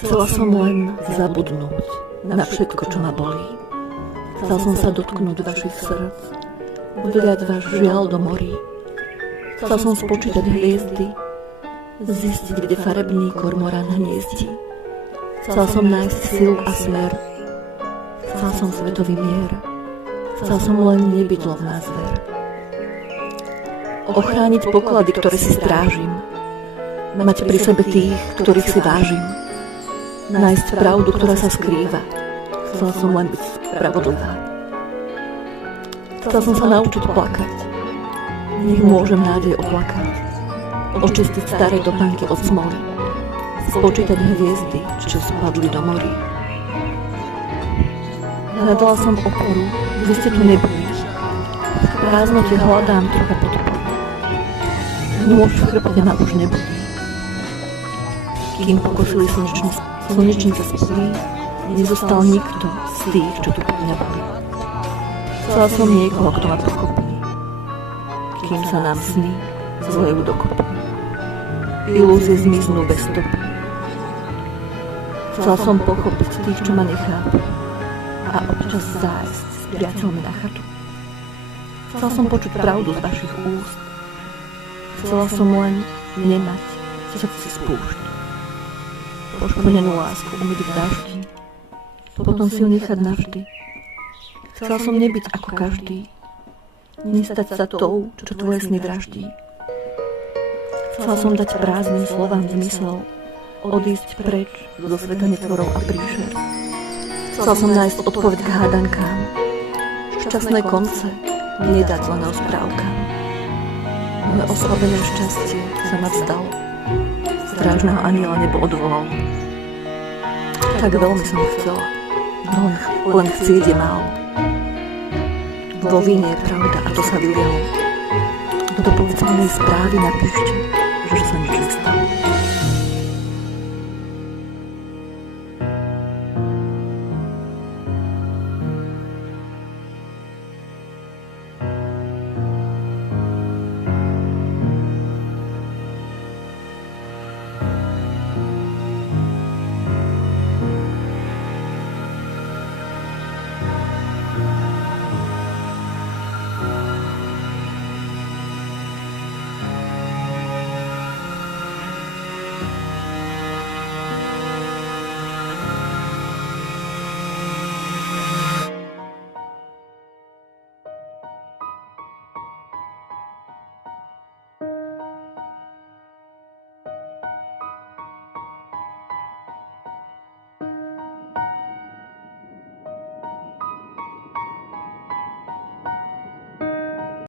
Chcela som len zabudnúť na všetko, čo ma bolí. Chcel som sa dotknúť vašich srdc, vliať váš žiaľ do morí. Chcel som spočítať hviezdy, zistiť, kde farebný kormorán hniezdí. Chcel som nájsť silu a smer. Chcel som svetový mier. Chcel som len nebyť lovná zver. Ochrániť poklady, ktoré si strážim. Mať pri sebe tých, ktorých si vážim. Nájsť pravdu, ktorá sa skrýva. Chcel som len byť spravodlivá. Chcel som sa naučiť plakať. Nech môžem nádej oplakať. Očistiť staré topánky od smoly. Spočítať hviezdy, čo spadli do morí. Hľadala som oporu, kde ste tu neboli. V prázdnote hľadám trocha podporu. Nôž v chrbte ma už nebudí. Kým pokosili slnečnice spolí, nezostal nikto z tých, čo tu pre mňa boli. Chcela som niekoho, kto ma pochopí. Kým sa nám sny zlejú dokopy. Ilúzie zmiznú bez stopy. Chcela som pochopiť tých, čo ma nechápu, a občas zájsť s priateľmi na chatu. Chcela som počuť pravdu z vašich úst. Chcela som len nemať v srdci spúšť. Poškvrnenú lásku umyť v daždi, potom si ju nechať navždy. Chcela som nebyť ako každý, nestať sa tou, čo tvoje sny vraždí. Chcela som dať prázdnym slovám zmysel, odísť preč zo sveta netvorov a príšer. Chcela som nájsť odpoveď k hádankám, šťastné konce nedať len rozprávkam. Moje oslabené šťastie sa ma vzdalo, strážneho aniela nebo odvolal. Tak veľmi som chcela, no len chcieť je málo. Vo víne je pravda a to sa vylialo. Do povedzmenej správy napíšte, že sa nič nestalo.